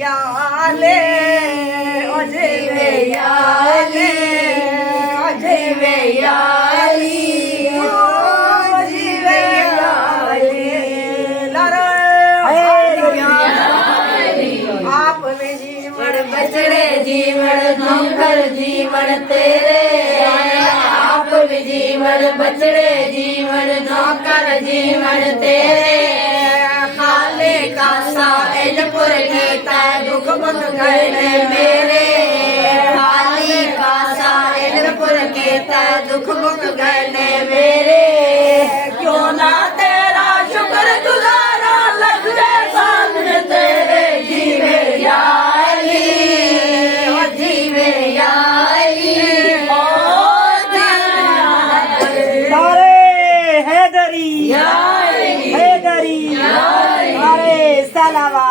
Yale ओ जीवे Yale ओ जीवे याली ओ जीवे याली लरे आप में जीवन बचड़े जीवन नौकर जीवन तेरे आप में जीवन बचड़े जीवन नौकर जीवन तेरे खाले कासा एजपुर गीता दुख मुख गए मेरे खाली कासा एजपुर गीता दुख मुख गए मेरे क्यों ना तेरा शुक्र गुजारा लग जाए सामने तेरे जीवे याली ओ जीवे याली ओ नारे हैदरी हैदरी नारे सलावा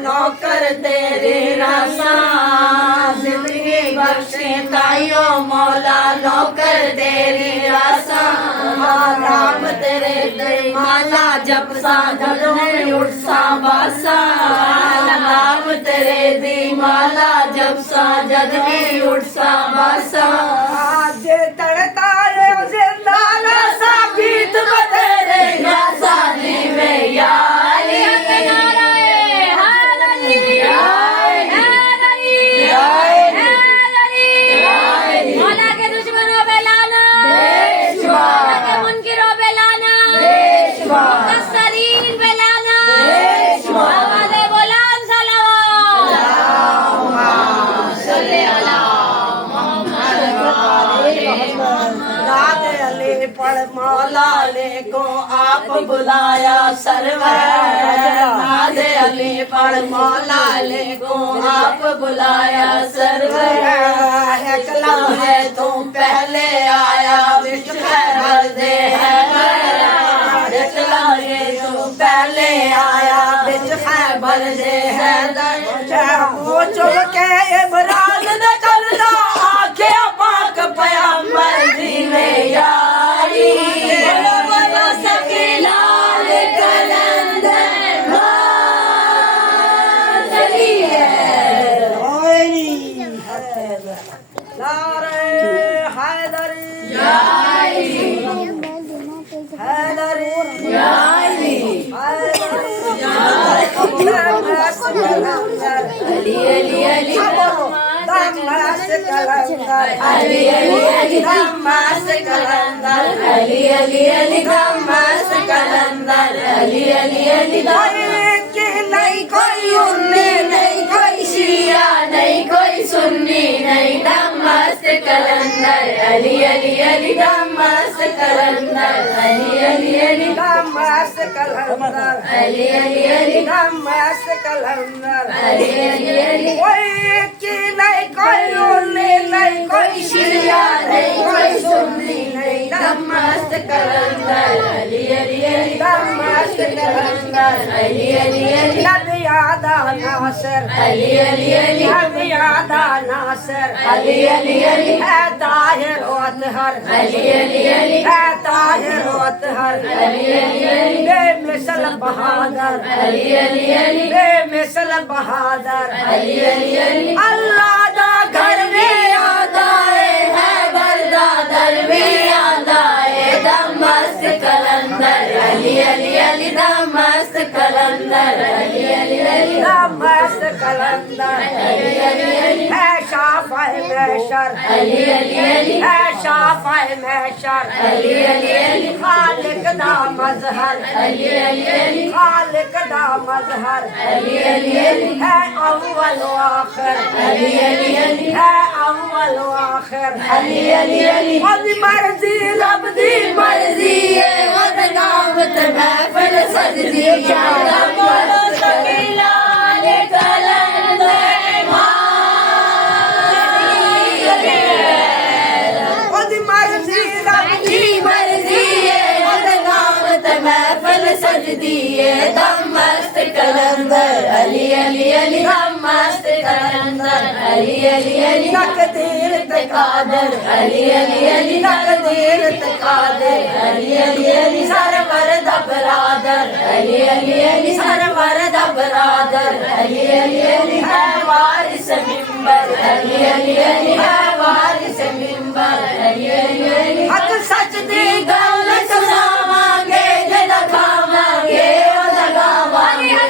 नौकर तेरे रासा जिंदगी बख्शे तायो मौला नौकर तेरी रासा नाम तेरे दे माला जप सा जग में उठ सा बासा नाम तेरे दी माला जप सा जग में उठ सा बासा आज तड़ता जिंदा सा बीत बतेरे रासा जीवे याली मौला ने को आप बुलाया सरवर नादे अली पर मौला ने को आप बुलाया सरवर अकला है तू पहले आया विश्व खैर दे है अकला है तू पहले आया विश्व खैर दे है वो चुके इमरान ने चलना आखे पाक पयंबर जीवे यारी नहीं कोई उन्नी नहीं कोई शिया नहीं कोई सुन्नी नहीं दमस्त कलंदर अली अली अली दमस्त कलंदर अली अली अली दमस्त कलंदर अली अली अली दमस्त कलंदर अली अली अली कोई की नहीं कोई उन्नी नहीं कोई शिया नहीं कोई सुन्नी नहीं दमस्त कलंदर अली अली अली दमस्त कलंदर अली अली अली यादा नासर अली अली अली यादा नासर अली अली अली है ताहिर अतहर अली अली अली है ताहिर अतहर अली अली अली बेमिसल बहादुर अली अली अली बेमिसल बहादुर अली अली अली अल्लाह दा घर में याद आए है बरदा दर में याद आए दमस्त कलंदर अली अली अली दमस्त कलंदर अली अली अली दमस्त कलंदर अली अली अली है शाफ़ाए महशर अली अली अली है शाफ़ाए महशर अली अली अली खालिक दा मज़हर अली अली अली खालिक दा मज़हर अली अली अली है अव्वल व आखिर अली अली अली है अव्वल व आखिर अली अली अली वद मर्जी रब दी मर्जी है वद गावत महफिल सजदी शाला बोलो शकीला ले कलंदर वद मर्जी रब दी मर्जी है वद गावत महफिल सजदी है दमस्त कलंदर अली अली अली दमस्त कलंदर अली अली अली तकदीर कादर अली अली अली तकदीर कादर अली अली अली सरवर दा बरादर अली अली अली सरवर दा बरादर अली अली अली है वारिस मिंबर अली अली अली है वारिस मिंबर अली अली अली हक सच दी गल सुनावांगे जे दखावांगे ओ दगावांगे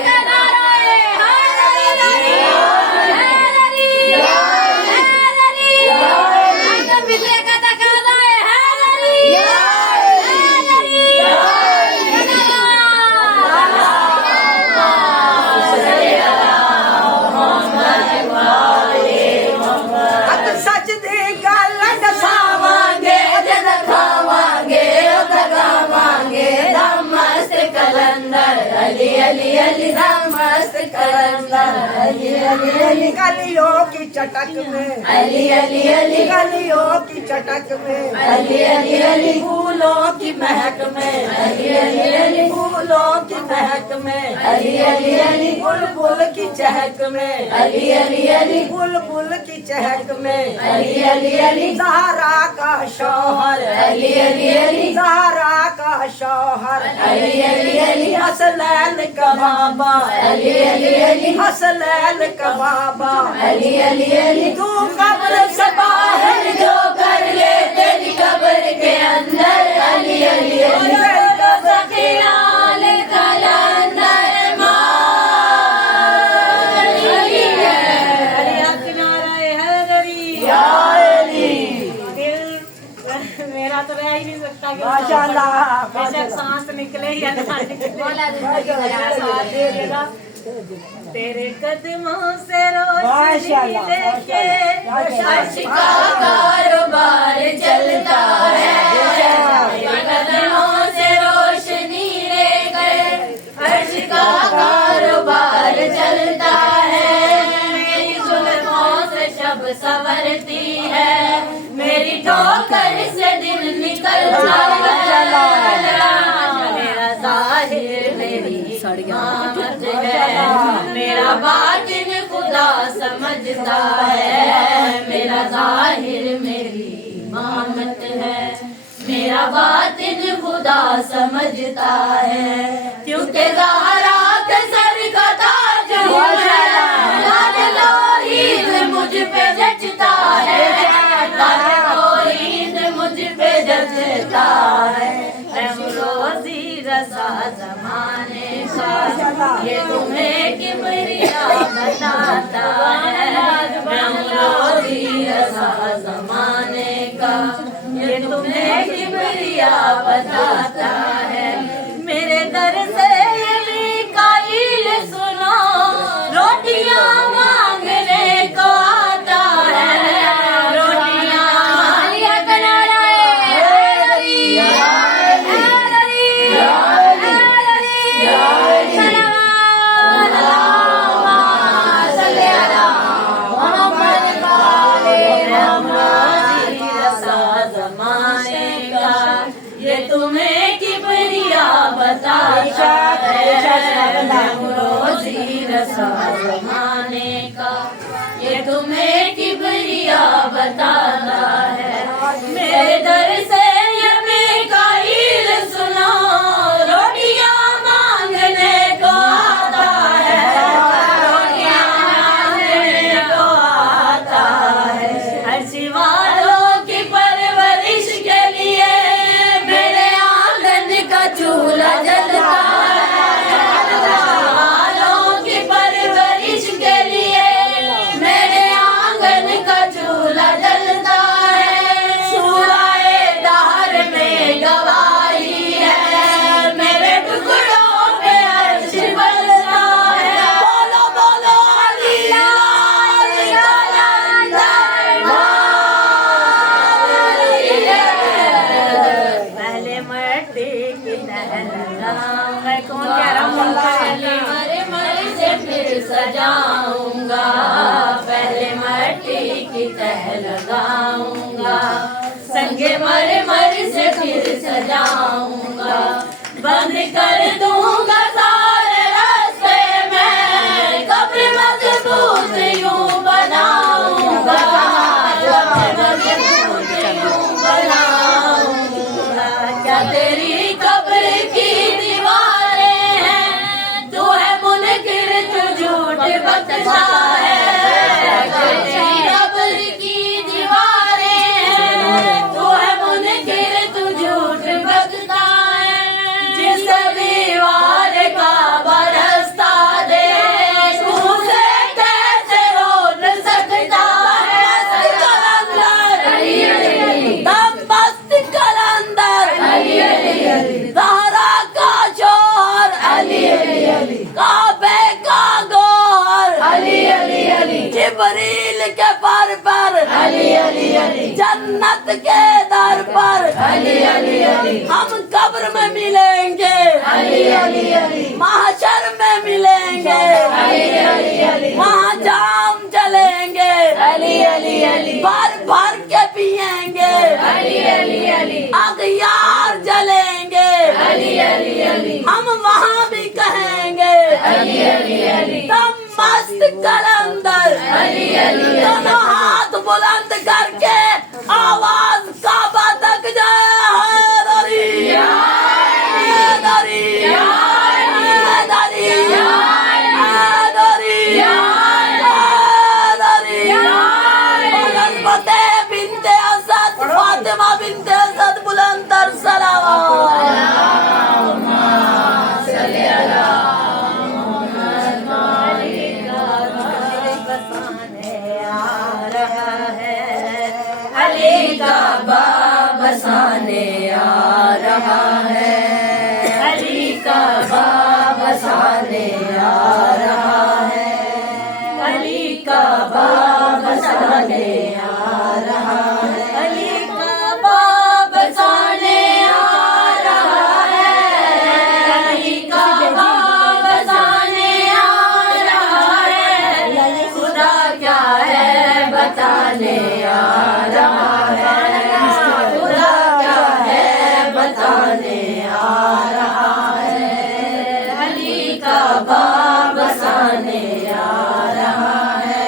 अली अली अली मस्त कलंदर अली अली अली गलियों की चटक में अली अली अली गलियों की चटक में अली अली अली फूलों की महक में अली अली अली फूलों की महक में अली अली अली बुलबुल की चहक में अली अली अली बुलबुल की चहक में अली अली अली ज़हरा का शौहर अली अली अली ज़हरा का शौहर अली अली अली हसनैन का बाबा अली अली अली हसनैन का बाबा अली अली अली तू कब्र से बाहर जो कर ले तेरी कब्र के अंदर अली अली अली ख्याल कलंदर मेरा तो रह ही नहीं सकता माशाल्लाह बेशक सांस निकले या ना निकले तेरे कदमों से रोशनी लेके अर्श का कारोबार चलता है तेरे कदमों से रोशनी लेकर अर्श का कारोबार चलता है मेरी जुल्फों से शब संवरती है मेरी ठोकर से दिल निकलता है मेरा जाहिर मेरी आमद है मेरा बातिन खुदा समझता है मेरा जाहिर मेरी इमामत है मेरा बातिन खुदा समझता है क्योंकि ज़हरा के सर का ताज मुझ पे जचता है मुझ पे जचता है रोजी रसा जमाने का ये तुम्हें किबरिया बताता है रोजी रसा जमाने का ये तुम्हें किबरिया बताता है मेरे दर से ये मीकाईल सुनो रोटियां मांगने को आता है रोटियां ये तुम्हें किबरिया बताता है रोजी रसा जमाने का ये तुम्हें किबरिया बताता है मेरे दर से ये मीकाईल सुनो रोटियां मांगने को आता है रोटियां मांगने को आता है अर्श वालों की परवरिश के लिए मेरे आंगन का चूल्हा जलता है वालों की परवरिश के लिए मेरे आंगन का चूल्हा जलता है सूराए दहर में गवाही है मेरे टुकड़ों पे अर्श बलता है बोलो बोलो पहले मट्टी की मैं कौन कह रहा हूँ मरे मरे से फिर सजाऊंगा पहले मट्टी की तह लगाऊंगा संगे मरे मरे से फिर सजाऊंगा बंद कर दूंगा सारे रास्ते में कब्र मजबूत यूं बनाऊंगा कब्र झील के पार पर, अली अली अली जन्नत के दर पर, अली अली अली हम कब्र में मिलेंगे, अली अली अली महशर में मिलेंगे, अली अली अली वहाँ जाम चलेंगे, अली अली अली भर भर के पिएंगे, अली अली अली अगियार जलेंगे, अली अली अली हम वहाँ भी कहेंगे, अली अली अली दम मस्त कलंदर, अली अली दोनों हाथ बुलंद करके आवाज काबा तक जाए, हैदरी हैदरी हैदरी हैदरी हैदरी बुलंद फतेह बिनते असद, फातिमा बिनते असद, बुलंदर सलावत। अली का बाब बसाने आ रहा है, अली का बाब बसाने आ रहा है, अली का बाब बसाने आ रहा है, अली का बाब बसाने आ रहा है, अली का बाब बसाने आ रहा है, खुदा क्या है बताने आ रहा है, खुदा क्या है बताने आ रहा है, अली का बाब बसाने आ रहा है,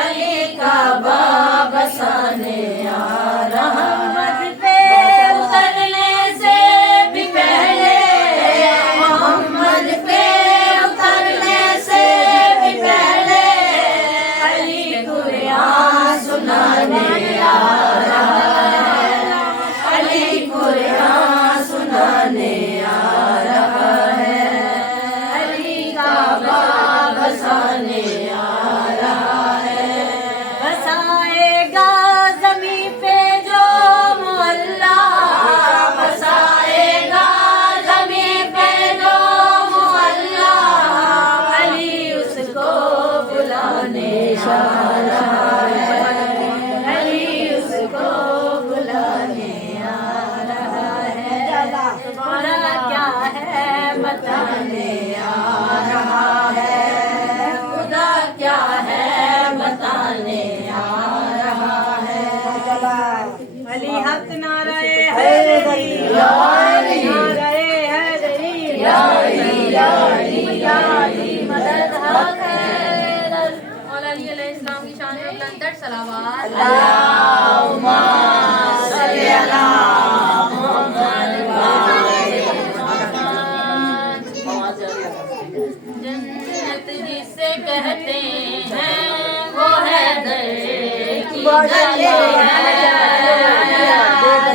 अली का बाब बसाने आ रहा है। मोहम्मद पे उतरने से भी पहले, मोहम्मद पे उतरने से भी पहले, अली कुरान सुनाने आ रहा है, अली कुरान सुनाने आ रहा है, अली का बाब बसाने आ रहा है, बसाएगा जमी पे जो मोहल्ला, बसाएगा जमी पे जो मोहल्ला, अली उसको बुलाने आ रहा है, अली उसको बुलाने आ रहा है, खुदा क्या है बताने आ रहा है, खुदा क्या है बताने आ रहा है, अली हक नाराए हैदरी, नाराए हैदरी, या अली या अली या अली मदद हक हैदर। और अली अलैहिस्सलाम की शान में बुलंद सलावत। अल्लाहुम्मा सल्ली अला जन्नत जिसे कहते हैं वो हैदर की गली है,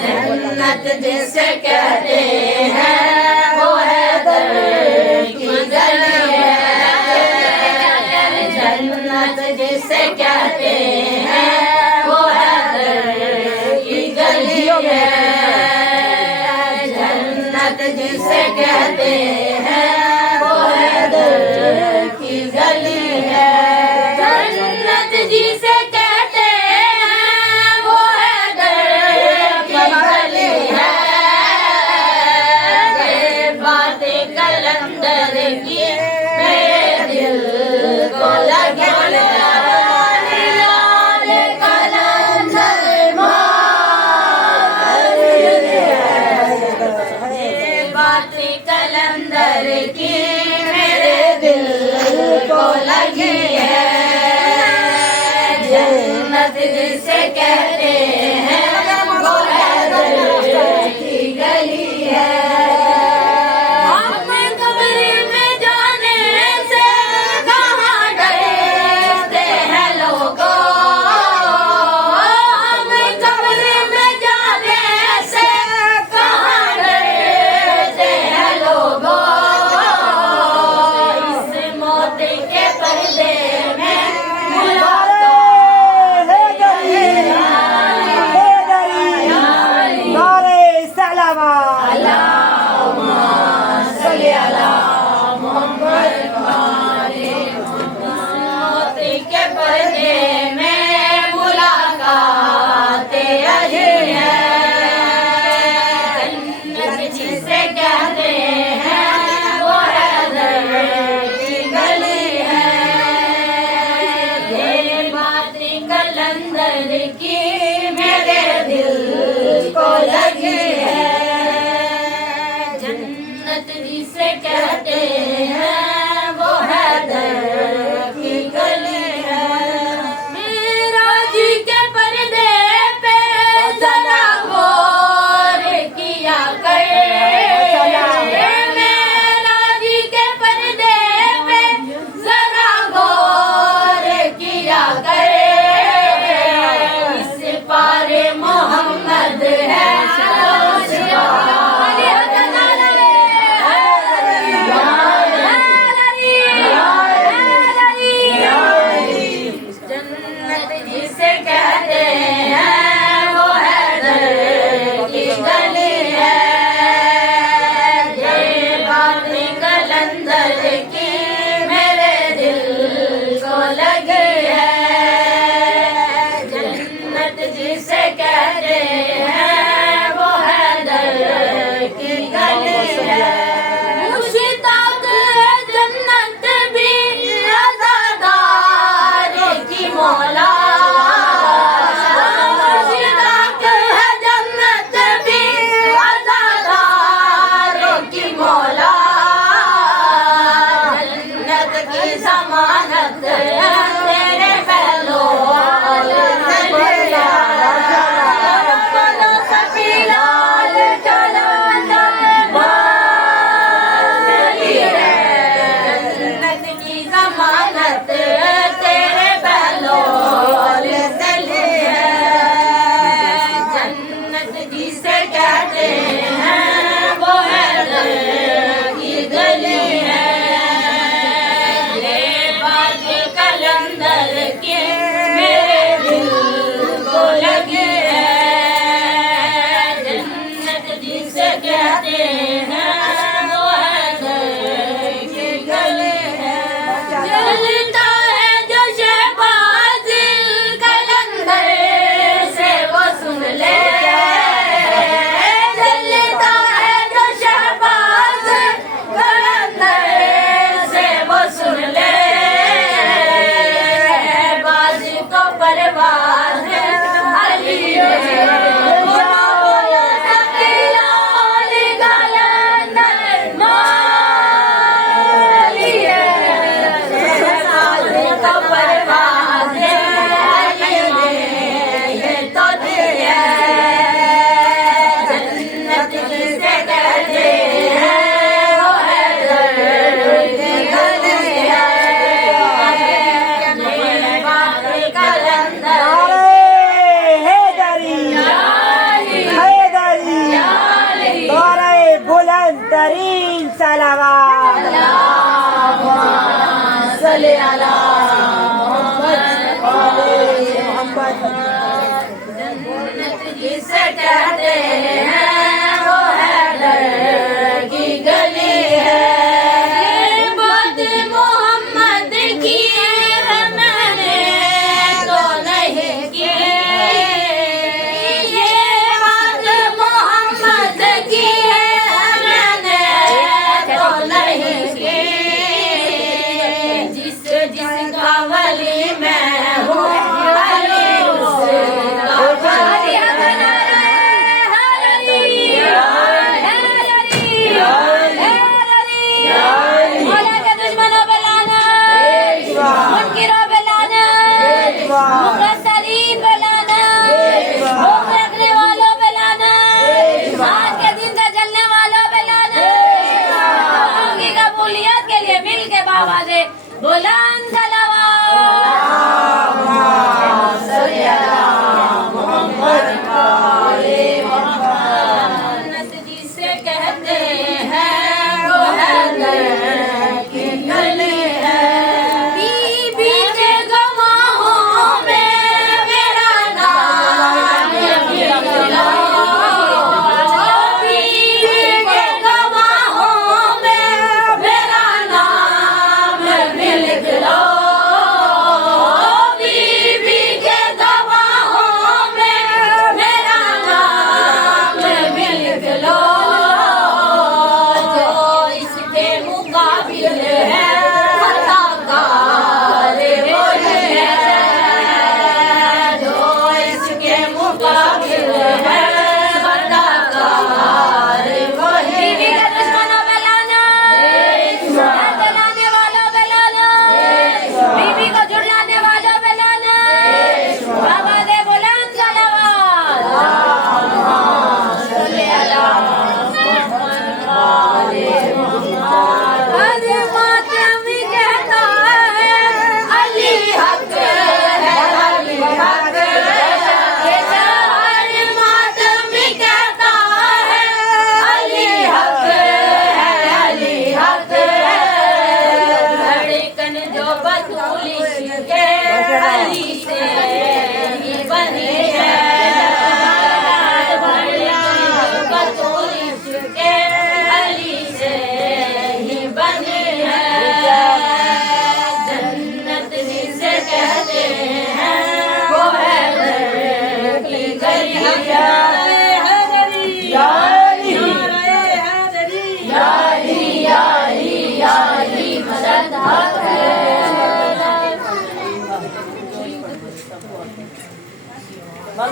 जन्नत जिसे कहते हैं वो हैदर की गली है, जन्नत जिसे कहते हैं वो हैदर की गली है, जन्नत जिसे कहते हैं वो हैदर की गली है, जन्नत जिसे कहते हैं वो हैदर की गली है, ये बातें कलंदर की मेरे दिल को लगे, लाल कलंदर माँ, ये बातें कलंदर कहते हैं वो हैदर की गली है। मुश्ताक है जन्नत भी अज़ादार की मौला। मुश्ताक है जन्नत भी अज़ादार की मौला। जन्नत की जमानत तेरे पहलों तरीन सलावात सल्ले अला मोहम्मद। जन्नत जिसे कहते हैं वो हैदर की गली है। बात मोहम्मद की है मैंने तो नहीं की। ये बात मोहम्मद की है मैंने तो नहीं की। जिसका वली मैं हूँ अली उसका वली।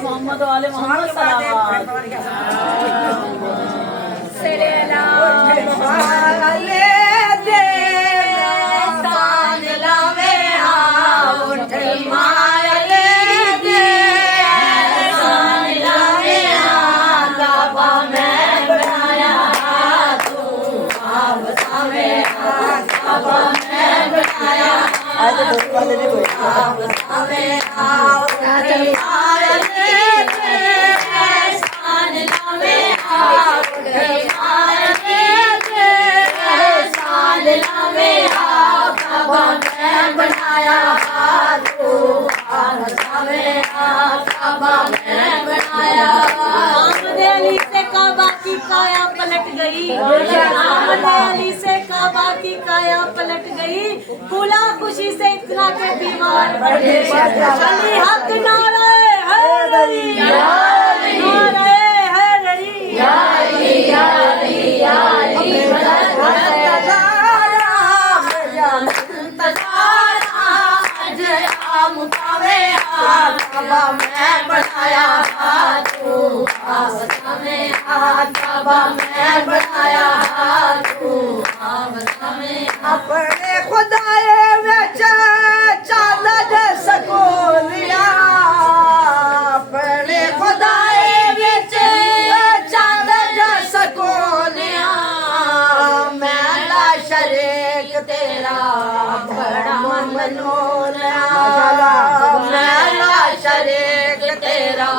मोहम्मद वाले मोहम्मद सलावत अली से काबा की काया पलट गई, अली से काबा की काया पलट गई, खुला खुशी से इतना के बीमार बढ़ गए। अली हक नारे हैदरी, नारे हैदरी, अपने खुदाए विच चादर सकोलिया, अपने खुदाए विच चादर सकोलिया, मैला शरीक तेरा बड़ा मनोलिया, मैला शरीक तेरा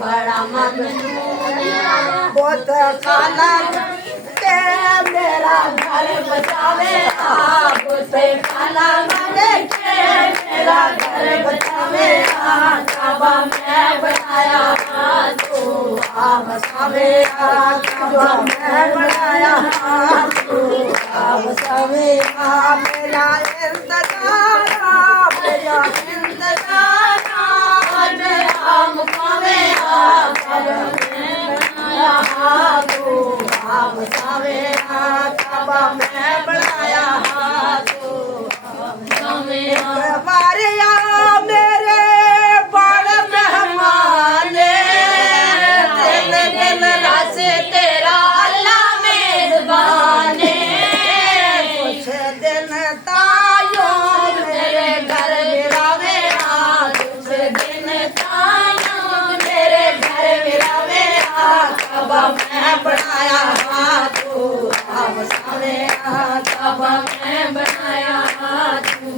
बड़ा मनोलिया, बहुत खाना के मेरा घर बचावे आप, से खाना मांगे के मेरा घर बचावे आप, काबा मैं बनाया तू आप बचावे, काबा मैं बनाया तू आप बचावे, मेरा इंतजार, मेरा इंतजार, हम कावे आप तू आप बचावे, काबा मैं बनाया तू हमारे यहाँ मेरे बड़ मेहमान, दिल दिल रस तेरा अल्लाह मेजबान, कुछ दिन तायों मेरे घर बिरावे, कुछ दिन तायों मेरे घर बिरावे, काबा मैं बनाया तू आप सावे, काबा मैं बनाया तू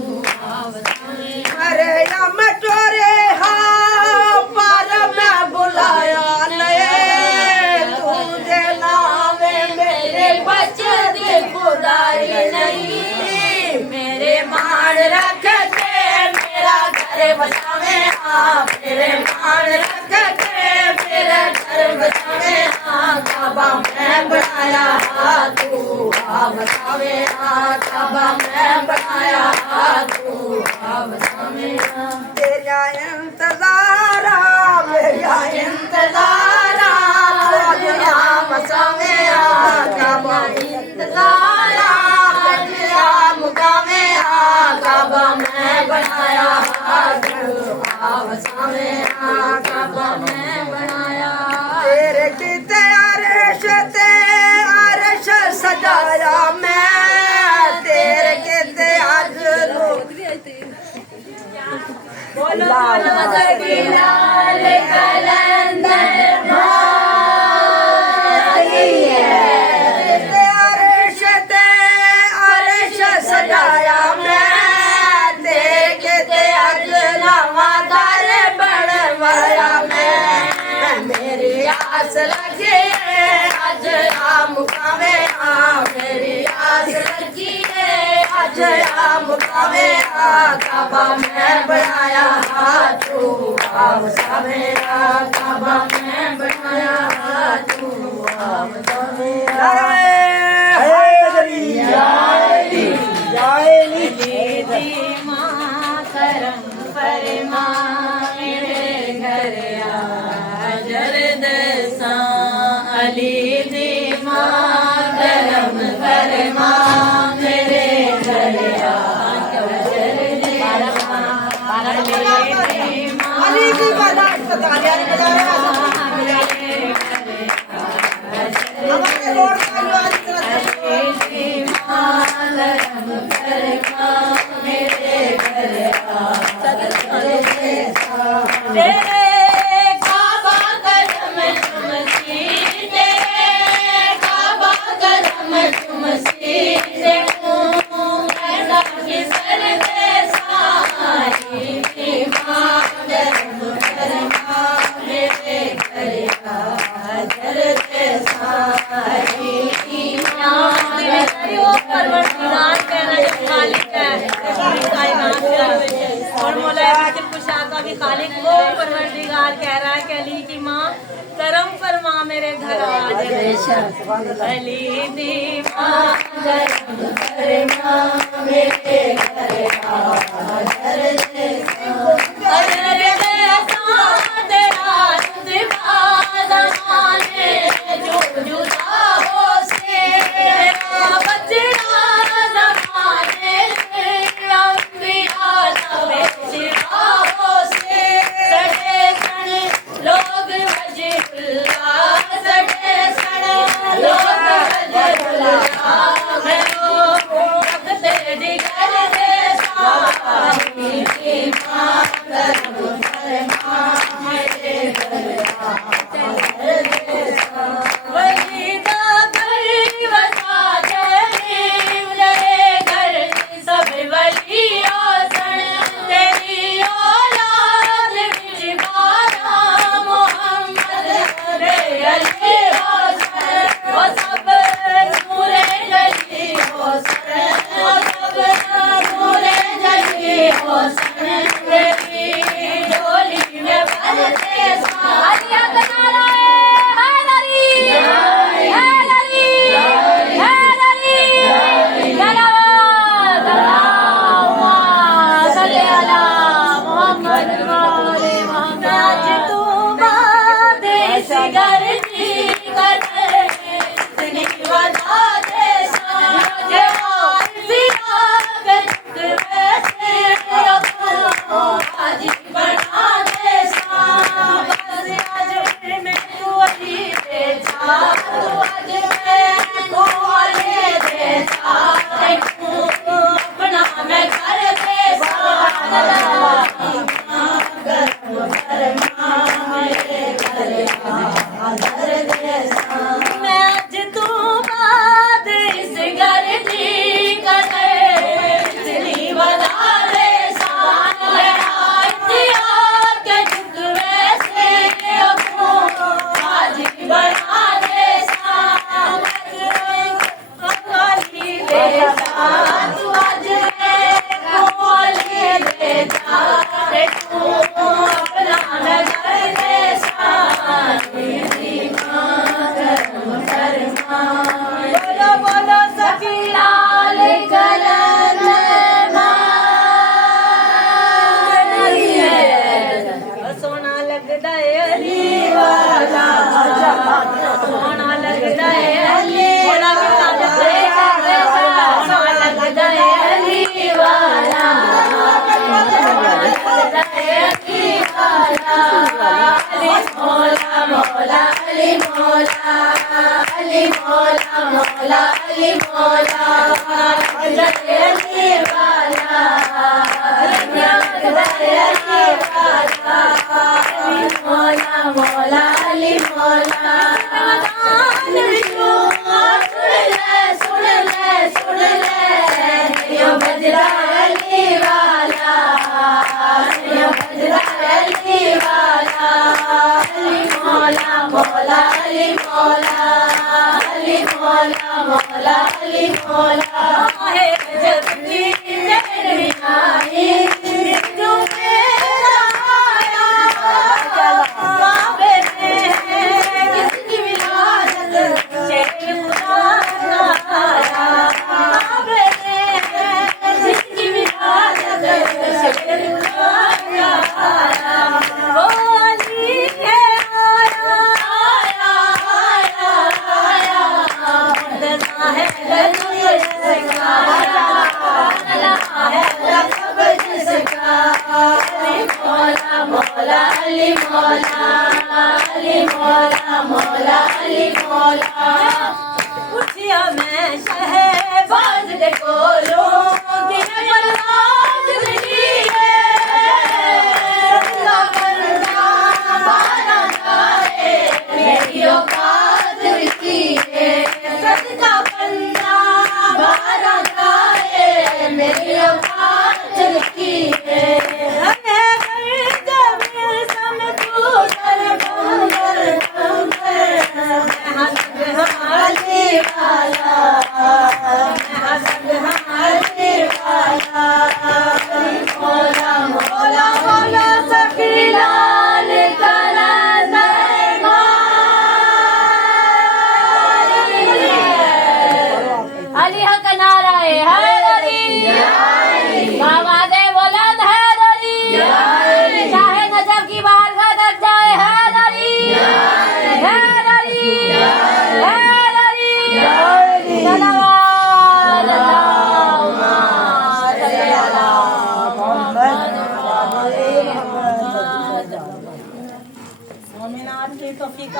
आप सावे, अरे या मटोरे हाँ पर मैं बुलाया नहीं, तू दे नावे मेरे बच्चे दे खुदाई नहीं, मेरे मान रखते मेरा घर बचावे आप, मेरे मान रखते मेरा घर बचावे, काबा मैं बनाया तू आप बचावे, काबा मैं बनाया तू आप बचावे, तेरा इंतजार मेरा इंतजार, तेरा बचावे, काबा इंतजार, तेरा मुकावे, काबा मैं बनाया तू आप बचावे, काबा मैं बनाया, तेरे किते अरश सजाया मैं, तेरे किते आज बोलो लाल कलंदर अरश सजाया मैं, तेरे किते आज नवादार बनवाया मैं, मेरी आस लगी आज आम खावे, मेरी आस लगी आज आम खावे, काबा मैं बनाया तू आप सावे, काबा मैं बनाया तू आप सावे, माँ करम फरमा मेरे घर आ करम फरमा मेरे घर आज अली दी माँ करम फरमा मेरे घर अदर जैसा तेरा रुतबा ज़माने जो जुदा हो से बचना ज़माने अंबिया तबे शिवा हो से सड़े सड़ लोग वजहुल्लाह सड़े सड़ लोग वजहुल्लाह मैं वो रखते जिगर दे साही माँ करम फरमा मेरे घर वलीदा घर वसा गरीब रहे घर सब वलिया सण तेरी औलाद विच बारा मोहम्मद रे अली हसन वो सब नूरे जली हसन वो सब नूरे जली हसन तेरी डोली में भरते सारिया नारा हैदरी हैदरी हैदरी सलावत अल्लाहुम्मा सल्ली अला मोहम्मद व आले मोहम्मद आज तू बादे सिगर दी कर इतनी वदा दे साज आसिया गत वैसे आज बना दे सा बस आज मैं तू अली दे जा तू आज मैं तू अली दे जा तू अपना मैं घर दे सा मैं आज तू बाद इस घर दी करे इतनी वदा दे सा के जुग वैसे अपो आज बना दे सा अली दे सा तू आज अली दे सा तू अपना नगर दे सा बोलो बोलो सखी लाल सोना लगदा है अली वाला सोना लगदा है अली वाला सोना लगदा है अली वाला लगदा है अली वाला अली मौला मौला अली मौला अली मौला मौला अली मौला लगदा है अली वाला लगदा है अली वाला अली मौला मौला अली मौला सुन ले यो बजरा अली वाला यो बजरा अली वाला अली मौला मौला अली मौला अली मौला मौला अली मौला है जबकि तेरी आई तू मेरा आया काबे में किसकी विलादत शेख खुदा आया काबे में किसकी विलादत शेख खुदा आया वो अली है आया आया आया बदना है जिसका बदना है सब जिसका अली मौला मौला अली मौला अली मौला मौला अली मौला पूछिया मैं शहबाज दे कोलों किन बलराज दी है अल्लाह बंदा बारा जाए मेरी औकात की है सदका बंदा बारा जाए मेरी औकात की है अली वाला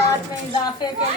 तादाद में इजाफे के लिए